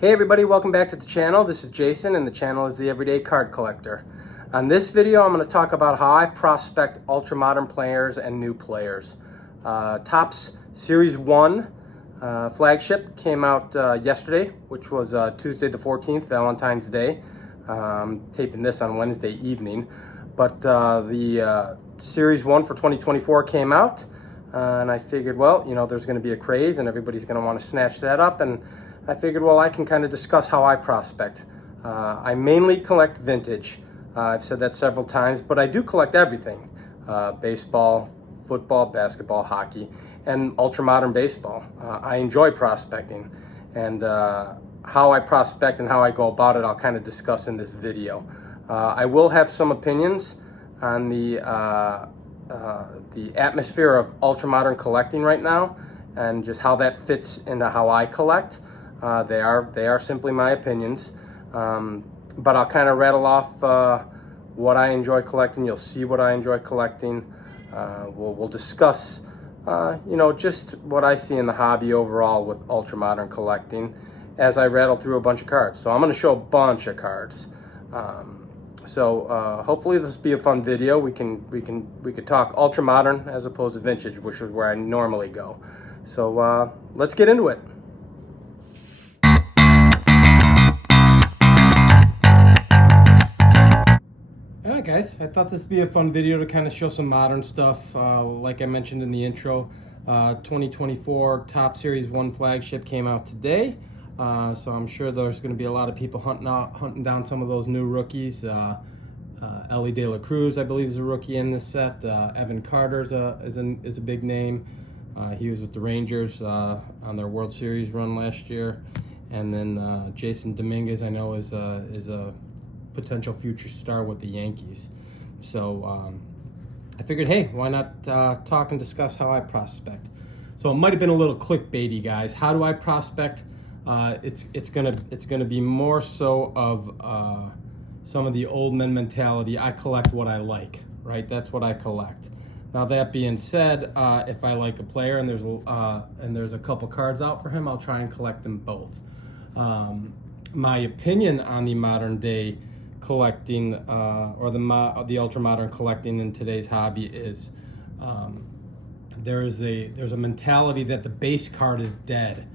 Hey everybody, welcome back to the channel. This is Jason and the channel is The Everyday Card Collector. On this video, I'm going to talk about how I prospect ultra-modern players and new players. Topps Series 1 flagship came out yesterday, which was Tuesday the 14th, Valentine's Day. I'm taping this on Wednesday evening. But the Series 1 for 2024 came out, and I figured, well, you know, there's going to be a craze and everybody's going to want to snatch that up, and I figured, well, I can kind of discuss how I prospect. I mainly collect vintage. I've said that several times, but I do collect everything. Baseball, football, basketball, hockey, and ultra-modern baseball. I enjoy prospecting, and how I prospect and how I go about it, I'll kind of discuss in this video. I will have some opinions on the atmosphere of ultra-modern collecting right now, and just how that fits into how I collect. They are simply my opinions, but I'll kind of rattle off what I enjoy collecting. You'll see what I enjoy collecting. We'll discuss, you know, just what I see in the hobby overall with ultra-modern collecting as I rattle through a bunch of cards. So I'm going to show a bunch of cards. Hopefully this will be a fun video. We could talk ultra-modern as opposed to vintage, which is where I normally go. So let's get into it. Alright guys, I thought this would be a fun video to kind of show some modern stuff. Like I mentioned in the intro, 2024 Topps Series 1 flagship came out today. So I'm sure there's going to be a lot of people hunting down some of those new rookies. Elly De La Cruz, I believe, is a rookie in this set. Evan Carter is a big name. He was with the Rangers on their World Series run last year. And then Jason Dominguez, I know, is a potential future star with the Yankees. So I figured, hey, why not talk and discuss how I prospect? So it might have been a little clickbaity, guys. How do I prospect? It's gonna be more so of some of the old men mentality. I collect what I like, right? That's what I collect. Now that being said, if I like a player and there's a couple cards out for him, I'll try and collect them both. My opinion on the modern day collecting or the ultra modern collecting in today's hobby is there's a mentality that the base card is dead,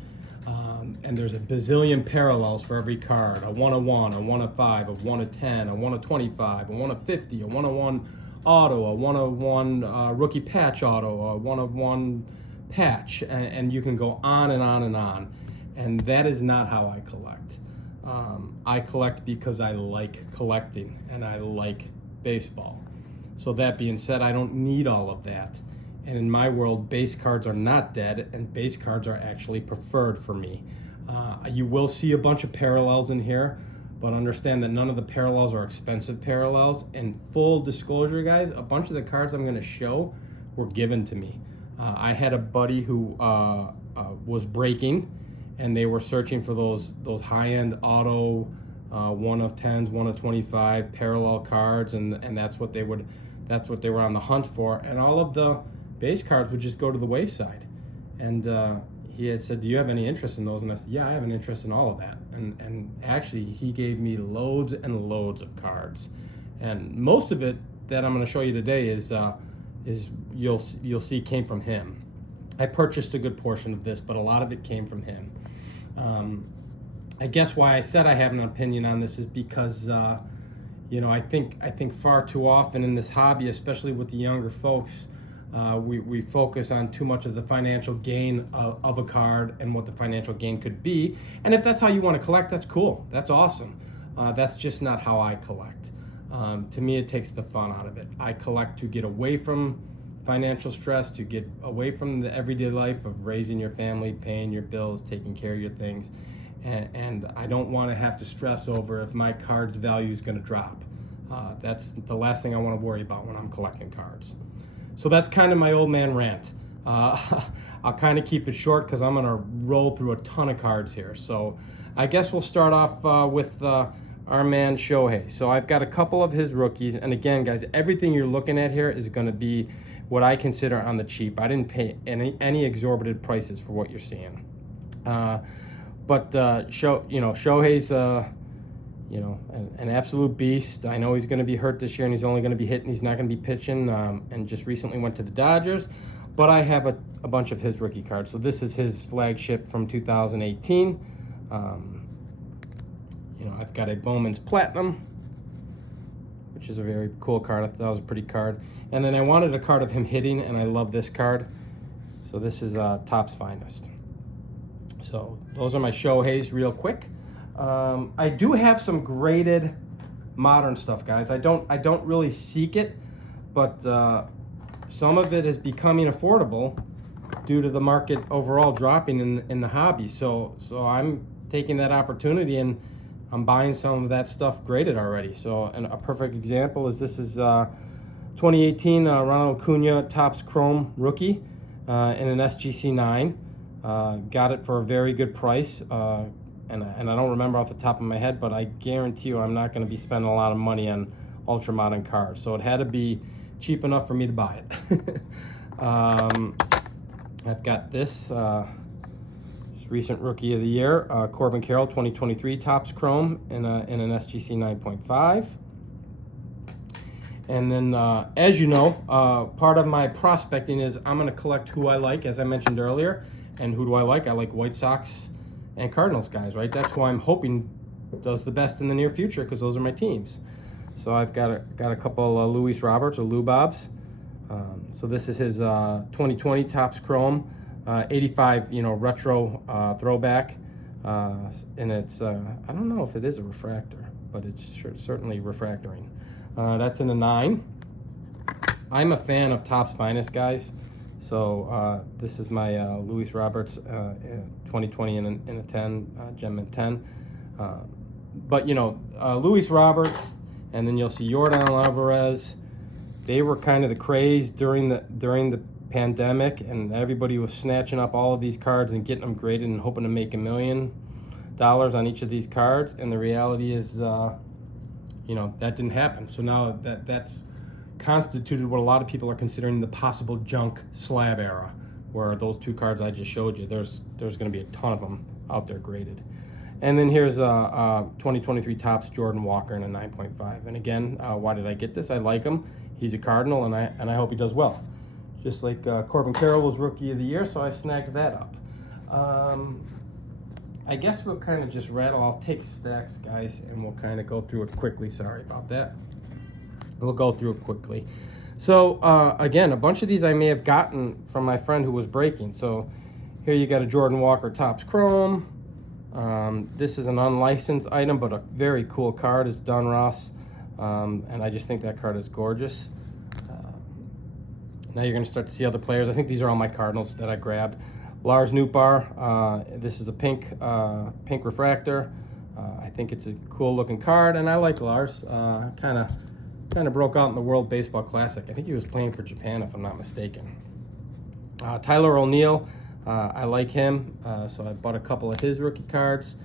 and there's a bazillion parallels for every card: a 1/1, a 1/5, a 1/10, a 1/25, a 1/50, a 1/1 auto, a 1/1 rookie patch auto, a 1/1 patch, and you can go on and on and on. And that is not how I collect. I collect because I like collecting and I like baseball. So that being said, I don't need all of that. And in my world, base cards are not dead, and base cards are actually preferred for me. You will see a bunch of parallels in here, but understand that none of the parallels are expensive parallels. And full disclosure, guys, a bunch of the cards I'm going to show were given to me. I had a buddy who was breaking, and they were searching for those high-end auto 1/10s, 1/25 parallel cards, and that's what they were on the hunt for. And all of the base cards would just go to the wayside. And he had said, "Do you have any interest in those?" And I said, "Yeah, I have an interest in all of that." And actually, he gave me loads and loads of cards, and most of it that I'm going to show you today is you'll see came from him. I purchased a good portion of this, but a lot of it came from him. I guess why I said I have an opinion on this is because, you know, I think far too often in this hobby, especially with the younger folks, we focus on too much of the financial gain of a card and what the financial gain could be. And if that's how you want to collect, that's cool. That's awesome. That's just not how I collect. To me, it takes the fun out of it. I collect to get away from financial stress, to get away from the everyday life of raising your family, paying your bills, taking care of your things. And I don't want to have to stress over if my card's value is going to drop. That's the last thing I want to worry about when I'm collecting cards. So that's kind of my old man rant. I'll kind of keep it short because I'm going to roll through a ton of cards here. So I guess we'll start off with our man Shohei. So I've got a couple of his rookies. And again, guys, everything you're looking at here is going to be what I consider on the cheap. I didn't pay any exorbitant prices for what you're seeing. But Shohei's an absolute beast. I know he's going to be hurt this year, and he's only going to be hitting. He's not going to be pitching. And just recently went to the Dodgers. But I have a bunch of his rookie cards. So this is his flagship from 2018. I've got a Bowman's Platinum, which is a very cool card. I thought that was a pretty card. And then I wanted a card of him hitting, and I love this card. So this is Topps Finest. So those are my Shoheis real quick. I do have some graded modern stuff, guys. I don't really seek it, but some of it is becoming affordable due to the market overall dropping in the hobby. So I'm taking that opportunity and I'm buying some of that stuff graded already. So a perfect example is this is 2018 Ronald Acuna Topps Chrome rookie in an SGC 9. Got it for a very good price. And I don't remember off the top of my head, but I guarantee you I'm not going to be spending a lot of money on ultra modern cars. So it had to be cheap enough for me to buy it. I've got this recent Rookie of the Year, Corbin Carroll 2023 Topps Chrome in an SGC 9.5. And then, as you know, part of my prospecting is I'm going to collect who I like, as I mentioned earlier. And who do I like? I like White Sox and Cardinals guys, right? That's who I'm hoping does the best in the near future, because those are my teams. So I've got a couple Luis Roberts or Lou Bobs. So this is his 2020 Topps Chrome, 85 retro throwback, and it's I don't know if it is a refractor, but it's certainly refractoring. That's in a 9. I'm a fan of Topps Finest, guys. So this is my Luis Roberts 2020 in a 10, Gem Mint 10. But Luis Roberts, and then you'll see Yordan Alvarez. They were kind of the craze during the pandemic, and everybody was snatching up all of these cards and getting them graded and hoping to make $1 million on each of these cards. And the reality is, that didn't happen. So now that's constituted what a lot of people are considering the possible junk slab era, where those two cards I just showed you, there's going to be a ton of them out there graded. And then here's 2023 Topps Jordan Walker in a 9.5. And again, why did I get this? I like him. He's a Cardinal, and I hope he does well. Just like Corbin Carroll was Rookie of the Year, so I snagged that up. I guess we'll kind of just rattle. I'll take stacks, guys, and we'll kind of go through it quickly. Sorry about that. We'll go through it quickly. So again, a bunch of these I may have gotten from my friend who was breaking. So here you got a Jordan Walker Topps Chrome. This is an unlicensed item, but a very cool card. It's Donruss, and I just think that card is gorgeous. Now you're going to start to see other players. I think these are all my Cardinals that I grabbed. Lars Nootbaar. This is a pink refractor. I think it's a cool looking card, and I like Lars. Kind of broke out in the World Baseball Classic. I think he was playing for Japan, if I'm not mistaken. Tyler O'Neill. I like him, so I bought a couple of his rookie cards.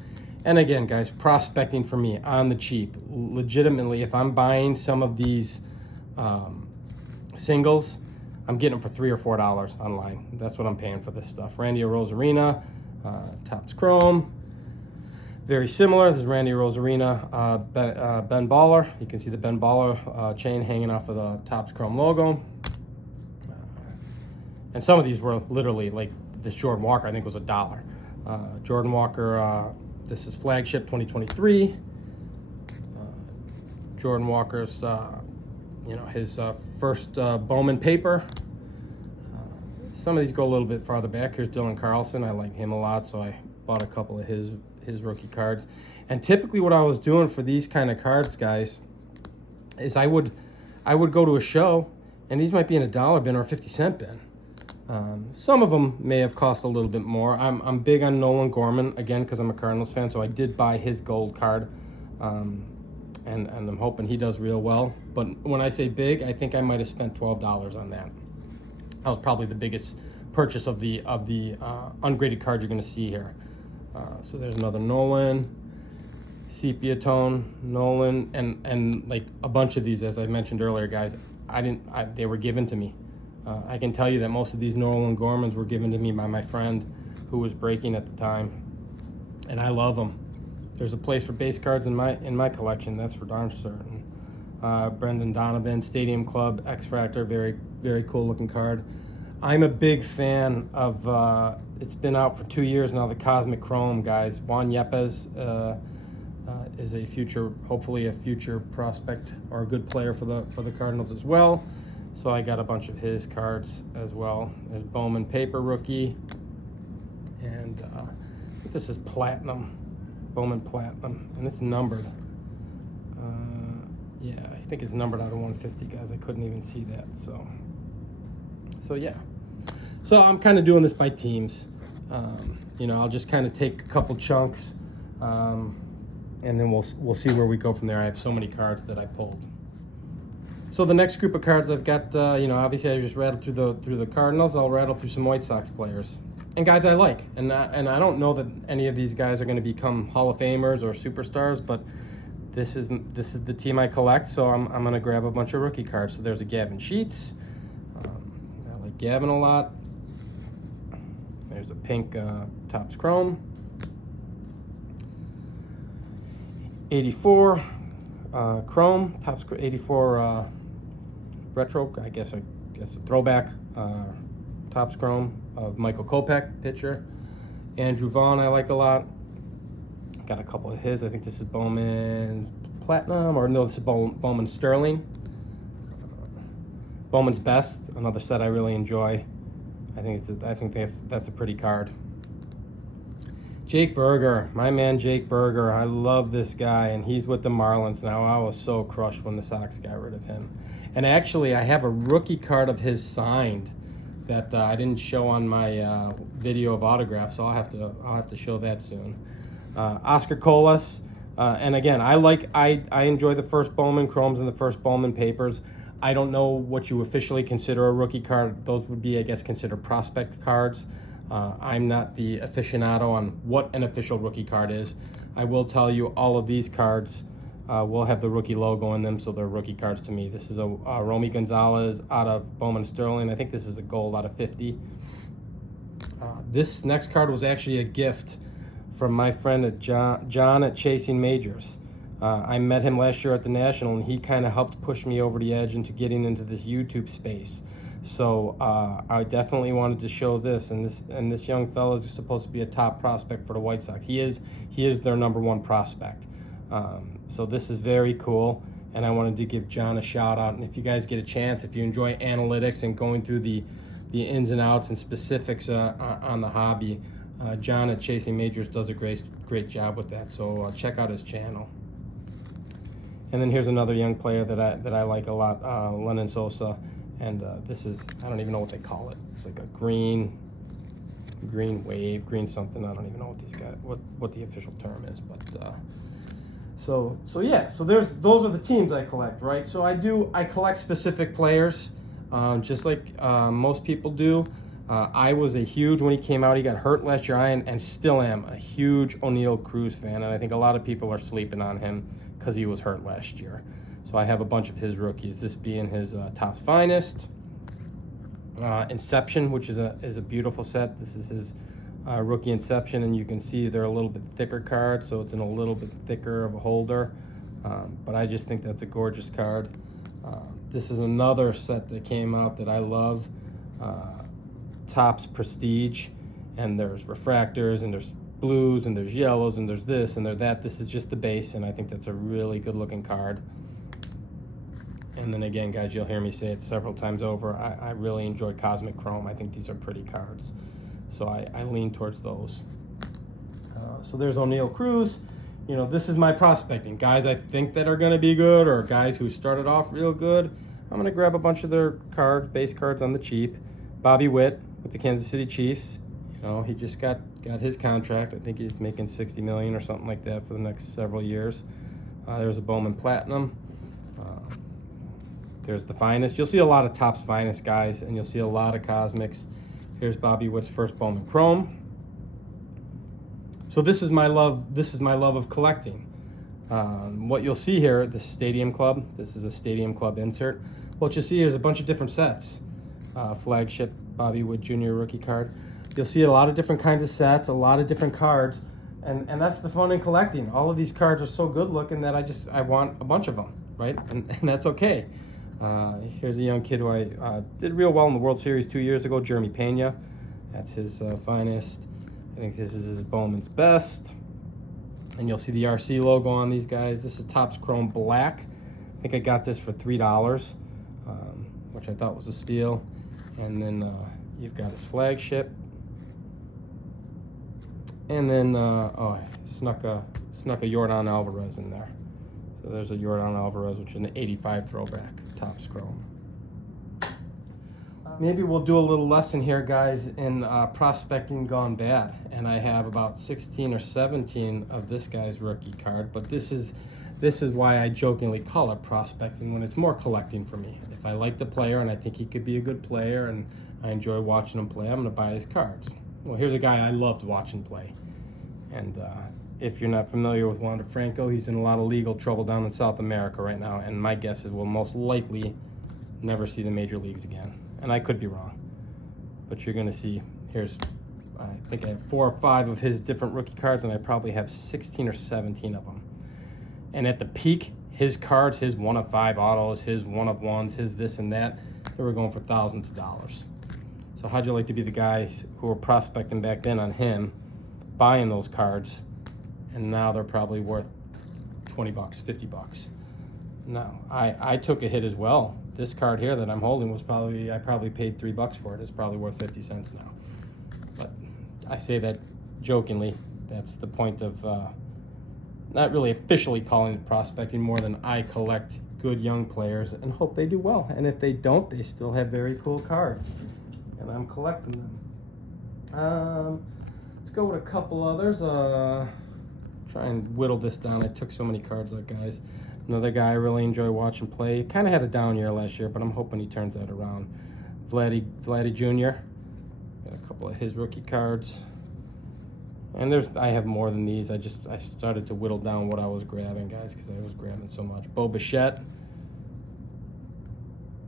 And again, guys, prospecting for me on the cheap. Legitimately, if I'm buying some of these singles, I'm getting them for $3 or $4 online. That's what I'm paying for this stuff. Randy Arozarena, Topps Chrome. Very similar. This is Randy Arozarena, Ben Baller. You can see the Ben Baller chain hanging off of the Topps Chrome logo. And some of these were literally like this Jordan Walker, I think, was $1. Jordan Walker, this is flagship 2023. Jordan Walker's, his first Bowman paper. Some of these go a little bit farther back. Here's Dylan Carlson. I like him a lot, so I bought a couple of his rookie cards. And typically what I was doing for these kind of cards, guys, is I would go to a show, and these might be in a $1 bin or a 50-cent bin. Some of them may have cost a little bit more. I'm big on Nolan Gorman, again, because I'm a Cardinals fan, so I did buy his gold card, and I'm hoping he does real well. But when I say big, I think I might have spent $12 on that. That was probably the biggest purchase of the ungraded card you're going to see here. So there's another Nolan, sepia tone, Nolan, and like a bunch of these, as I mentioned earlier, guys. They were given to me. I can tell you that most of these Nolan Gormans were given to me by my friend who was breaking at the time. and I love them. There's a place for base cards in my collection, that's for darn certain. Brendan Donovan, Stadium Club, X-Fractor, very, very cool looking card. I'm a big fan of, it's been out for 2 years now, the Cosmic Chrome, guys. Juan Yepes is a future, hopefully a future prospect or a good player for the Cardinals as well. So I got a bunch of his cards as well. There's Bowman Paper Rookie, and I think this is Platinum, Bowman Platinum, and it's numbered. Yeah, I think it's numbered out of 150, guys. I couldn't even see that, so yeah. So I'm kind of doing this by teams. You know, I'll just kind of take a couple chunks, and then we'll see where we go from there. I have so many cards that I pulled. So the next group of cards I've got, you know, obviously I just rattled through the Cardinals. I'll rattle through some White Sox players and guys I like. And I don't know that any of these guys are going to become Hall of Famers or superstars, but this is the team I collect. So I'm going to grab a bunch of rookie cards. So there's a Gavin Sheets. I like Gavin a lot. There's a pink Topps Chrome. 84 Chrome, Topps 84 retro, I guess a throwback Topps Chrome of Michael Kopech, pitcher. Andrew Vaughn I like a lot. Got a couple of his. I think this is Bowman Platinum, or no, this is Bowman Sterling. Bowman's Best, another set I really enjoy. I think that's a pretty card. Jake Burger, my man Jake Burger. I love this guy, and he's with the Marlins now. I was so crushed when the Sox got rid of him. And actually, I have a rookie card of his signed that I didn't show on my video of autographs, so I'll have to show that soon. Oscar Colas, and again, I enjoy the first Bowman Chromes and the first Bowman Papers. I don't know what you officially consider a rookie card. Those would be, I guess, considered prospect cards. I'm not the aficionado on what an official rookie card is. I will tell you all of these cards will have the rookie logo in them, so they're rookie cards to me. This is a Romy Gonzalez out of Bowman Sterling. I think this is a gold out of 50. This next card was actually a gift from my friend at John at Chasing Majors. I met him last year at the National, and he kind of helped push me over the edge into getting into this YouTube space. So I definitely wanted to show this, and this young fella is supposed to be a top prospect for the White Sox. He is their #1 prospect. So this is very cool, and I wanted to give John a shout out. And if you guys get a chance, if you enjoy analytics and going through the ins and outs and specifics on the hobby, John at Chasing Majors does a great job with that. So check out his channel. And then here's another young player that I like a lot, Lennon Sosa. And this is, I don't even know what they call it. It's like a green wave, green something. I don't even know what these guys, what the official term is. But so yeah. So those are the teams I collect, right? So I collect specific players, just like most people do. I was a huge, when he came out, he got hurt last year, and still am a huge O'Neal Cruz fan, and I think a lot of people are sleeping on him because he was hurt last year. So I have a bunch of his rookies, this being his Topps Finest. Inception, which is a beautiful set. This is his rookie Inception, and you can see they're a little bit thicker card, so it's in a little bit thicker of a holder. But I just think that's a gorgeous card. This is another set that came out that I love. Topps Prestige, and there's refractors, and there's blues, and there's yellows, and there's this and there's that. This is just the base, and I think that's a really good looking card. And then again, guys, you'll hear me say it several times over, I really enjoy Cosmic Chrome. I think these are pretty cards, so I lean towards those. So there's O'Neal Cruz. You know, this is my prospecting. Guys I think that are going to be good, or guys who started off real good, I'm going to grab a bunch of their base cards on the cheap. Bobby Witt with the Kansas City Chiefs. You know, he just got his contract. I think he's making $60 million or something like that for the next several years. There's a Bowman Platinum. There's the Finest. You'll see a lot of Topps Finest guys, and you'll see a lot of Cosmics. Here's Bobby Witt's first Bowman Chrome. So this is my love. This is my love of collecting. What you'll see here, the Stadium Club. This is a Stadium Club insert. What you'll see is a bunch of different sets. Flagship Bobby Witt Jr. rookie card. You'll see a lot of different kinds of sets, a lot of different cards, And that's the fun in collecting. All of these cards are so good looking that I want a bunch of them, right? And that's okay. Here's a young kid who I did real well in the World Series 2 years ago, Jeremy Pena. That's his finest. I think this is his Bowman's Best. And you'll see the RC logo on these guys. This is Topps Chrome Black. I think I got this for $3, which I thought was a steal. And then you've got his flagship. And then, oh, I snuck a Yordan Alvarez in there. So there's a Yordan Alvarez, which is an 85 throwback, Topps Chrome. Maybe we'll do a little lesson here, guys, in prospecting gone bad. And I have about 16 or 17 of this guy's rookie card, but this is why I jokingly call it prospecting when it's more collecting for me. If I like the player and I think he could be a good player and I enjoy watching him play, I'm gonna buy his cards. Well, here's a guy I loved watching play. And if you're not familiar with Wander Franco, he's in a lot of legal trouble down in South America right now, and my guess is we'll most likely never see the major leagues again. And I could be wrong, but you're gonna see, I think I have 4 or 5 of his different rookie cards, and I probably have 16 or 17 of them. And at the peak, his cards, his 1 of 5 autos, his 1 of 1s, his this and that, they were going for thousands of dollars. So how'd you like to be the guys who were prospecting back then on him, buying those cards, and now they're probably worth 20 bucks, 50 bucks. No, I took a hit as well. This card here that I'm holding was I probably paid $3 for it. It's probably worth 50 cents now. But I say that jokingly. That's the point of not really officially calling it prospecting, more than I collect good young players and hope they do well. And if they don't, they still have very cool cards. And I'm collecting them. Let's go with a couple others. Try and whittle this down. I took so many cards out, guys. Another guy I really enjoy watching play. Kind of had a down year last year, but I'm hoping he turns that around. Vladdy Jr. Got a couple of his rookie cards. And I have more than these. I started to whittle down what I was grabbing, guys, because I was grabbing so much. Bo Bichette.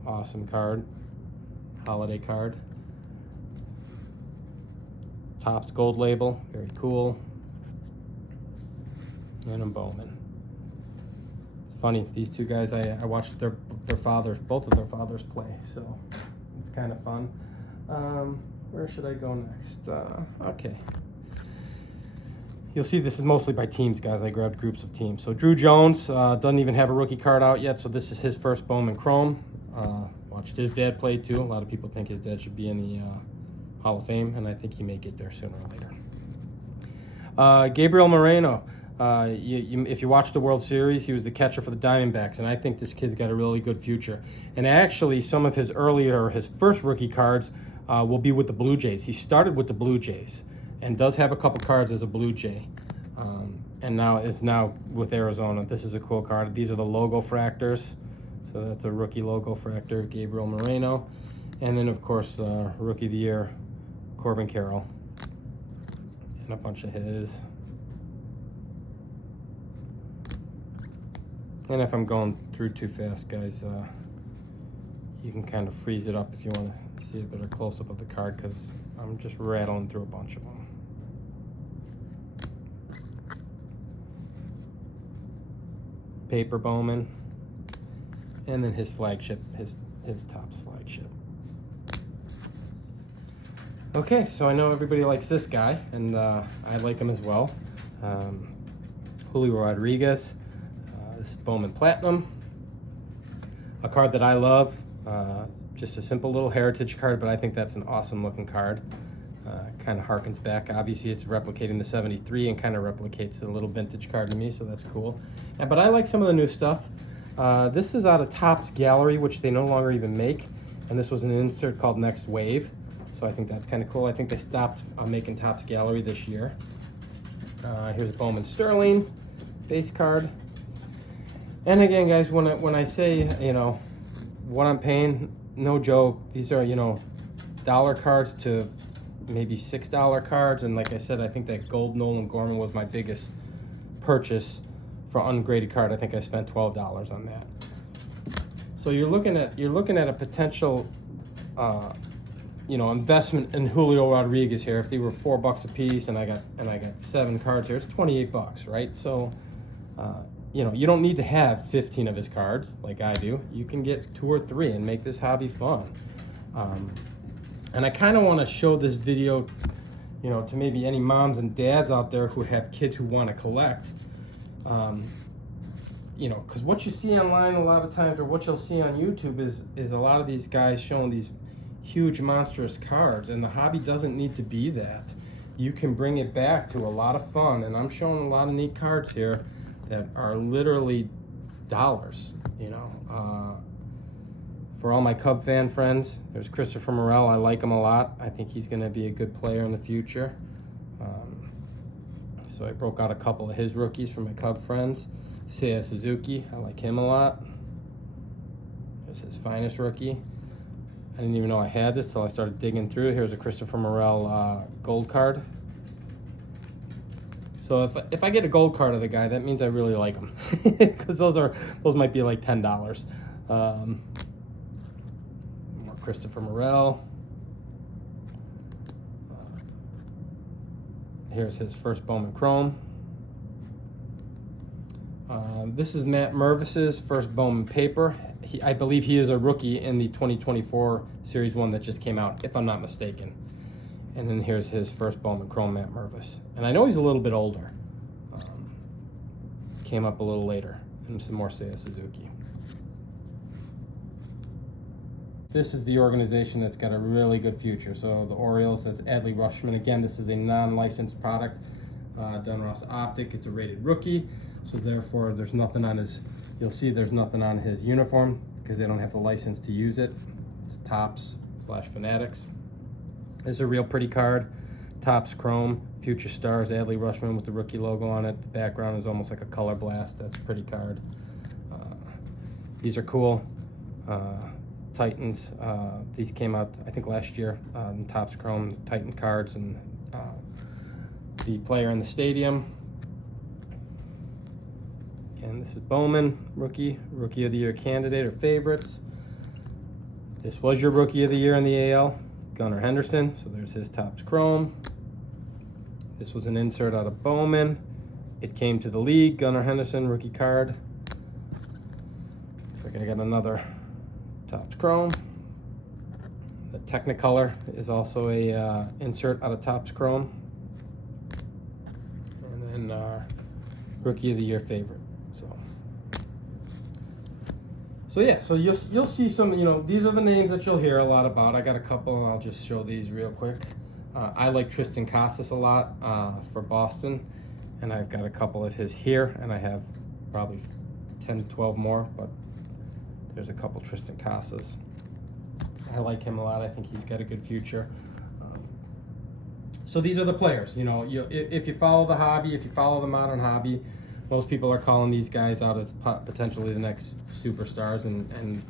Awesome card. Holiday card. Topps Gold Label. Very cool. And a Bowman. It's funny, these two guys, I watched their fathers, both of their fathers play, so it's kind of fun. Where should I go next? Okay. You'll see this is mostly by teams, guys. I grabbed groups of teams. So Drew Jones doesn't even have a rookie card out yet, so this is his first Bowman Chrome. Watched his dad play too. A lot of people think his dad should be in the Hall of Fame, and I think he may get there sooner or later. Gabriel Moreno. If you watch the World Series, he was the catcher for the Diamondbacks, and I think this kid's got a really good future. And actually, some of his first rookie cards will be with the Blue Jays. He started with the Blue Jays and does have a couple cards as a Blue Jay, and now is with Arizona. This is a cool card. These are the logo fractors, so that's a rookie logo fractor, Gabriel Moreno. And then, of course, Rookie of the Year, Corbin Carroll, and a bunch of his. And if I'm going through too fast, guys, you can kind of freeze it up if you want to see a better close-up of the card, because I'm just rattling through a bunch of them. Paper Bowman, and then his flagship, his Topps flagship. Okay, so I know everybody likes this guy, and I like him as well. Julio Rodriguez. This is Bowman Platinum, a card that I love. Just a simple little heritage card, but I think that's an awesome looking card. Kind of harkens back. Obviously, it's replicating the 73 and kind of replicates a little vintage card to me, so that's cool. But I like some of the new stuff. This is out of Topps Gallery, which they no longer even make, and this was an insert called Next Wave, so I think that's kind of cool. I think they stopped making Topps Gallery this year. Here's a Bowman Sterling base card. And again, guys, when I say, what I'm paying, no joke, these are, dollar cards to maybe $6 cards. And like I said, I think that gold Nolan Gorman was my biggest purchase for ungraded card. I think I spent $12 on that. So you're looking at a potential investment in Julio Rodriguez here. If they were $4 a piece, and I got 7 cards here, it's $28, right? So, you don't need to have 15 of his cards like I do. You can get 2 or 3 and make this hobby fun. And I kind of want to show this video, to maybe any moms and dads out there who have kids who want to collect. Because what you see online a lot of times, or what you'll see on YouTube, is a lot of these guys showing these huge monstrous cards, and the hobby doesn't need to be that. You can bring it back to a lot of fun, and I'm showing a lot of neat cards here that are literally dollars. For all my Cub fan friends, there's Christopher Morel. I like him a lot. I think he's going to be a good player in the future. So I broke out a couple of his rookies for my Cub friends. Seiya Suzuki, I like him a lot. There's his finest rookie. I didn't even know I had this till I started digging through. Here's a Christopher Morel gold card. So if I get a gold card of the guy, that means I really like him, because those might be like $10. More Christopher Morel. Here's his first Bowman Chrome. This is Matt Mervis's first Bowman paper. I believe he is a rookie in the 2024 Series 1 that just came out, if I'm not mistaken. And then here's his first Bowman Chrome, Matt Mervis. And I know he's a little bit older. Came up a little later. And some more Seiya Suzuki. This is the organization that's got a really good future. So the Orioles, that's Adley Rutschman. Again, this is a non-licensed product. Donruss Optic, it's a rated rookie. So therefore, there's nothing on his, you'll see there's nothing on his uniform because they don't have the license to use it. It's Topps/Fanatics. This is a real pretty card. Topps Chrome, Future Stars, Adley Rutschman with the rookie logo on it. The background is almost like a color blast. That's a pretty card. These are cool. Titans, these came out, I think, last year. Topps Chrome, Titan cards, and the player in the stadium. And this is Bowman, Rookie of the Year candidate or favorites. This was your Rookie of the Year in the AL, Gunnar Henderson. So there's his Topps Chrome. This was an insert out of Bowman. It came to the league, Gunnar Henderson, rookie card. Looks like I got another Topps Chrome. The Technicolor is also a insert out of Topps Chrome. And then Rookie of the Year favorite. So yeah, so you'll see some, these are the names that you'll hear a lot about. I got a couple, and I'll just show these real quick. I like Tristan Casas a lot for Boston, and I've got a couple of his here, and I have probably 10 to 12 more, but there's a couple Tristan Casas. I like him a lot. I think he's got a good future. So these are the players. If you follow the hobby, if you follow the modern hobby, most people are calling these guys out as potentially the next superstars, and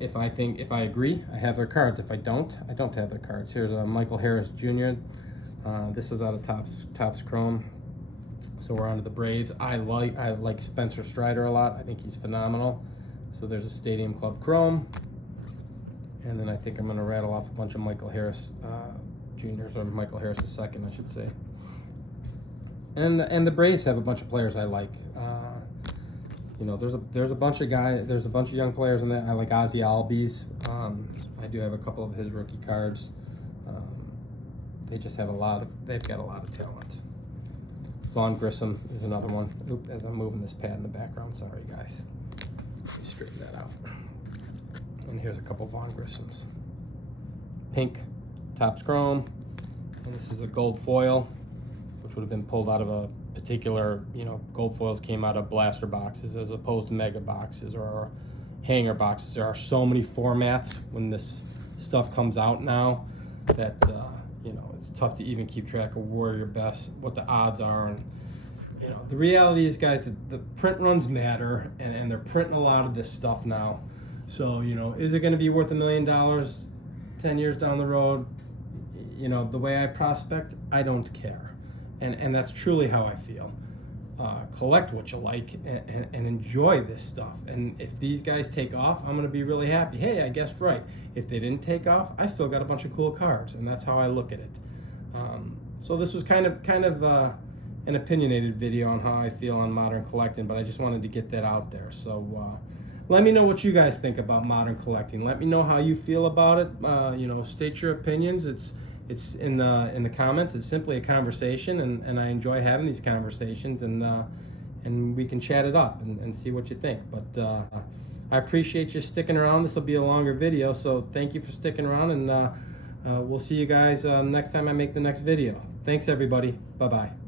if I agree, I have their cards. If I don't have their cards. Here's Michael Harris Jr. This was out of Topps Chrome. So we're on to the Braves. I like Spencer Strider a lot. I think he's phenomenal. So there's a Stadium Club Chrome, and then I think I'm going to rattle off a bunch of Michael Harris Juniors, or Michael Harris II, I should say. And the Braves have a bunch of players I like. There's a bunch of young players in there. I like Ozzie Albies. I do have a couple of his rookie cards. They just have they've got a lot of talent. Vaughn Grissom is another one. Oop, as I'm moving this pad in the background, sorry guys. Let me straighten that out. And here's a couple Vaughn Grissoms. Pink, Topps Chrome, and this is a gold foil, which would have been pulled out of a particular, gold foils came out of blaster boxes as opposed to mega boxes or hanger boxes. There are so many formats when this stuff comes out now that, it's tough to even keep track of where your best, what the odds are. And, the reality is, guys, that the print runs matter, and they're printing a lot of this stuff now. So, is it going to be worth $1 million 10 years down the road? The way I prospect, I don't care. And that's truly how I feel. collect what you like, and enjoy this stuff. And if these guys take off, I'm going to be really happy. Hey, I guessed right. If they didn't take off, I still got a bunch of cool cards, and that's how I look at it. So this was kind of an opinionated video on how I feel on modern collecting, but I just wanted to get that out there. So let me know what you guys think about modern collecting. Let me know how you feel about it. You know, state your opinions. It's in the comments. It's simply a conversation, and I enjoy having these conversations, and we can chat it up and see what you think. But I appreciate you sticking around. This will be a longer video, so thank you for sticking around, and we'll see you guys next time I make the next video. Thanks, everybody. Bye-bye.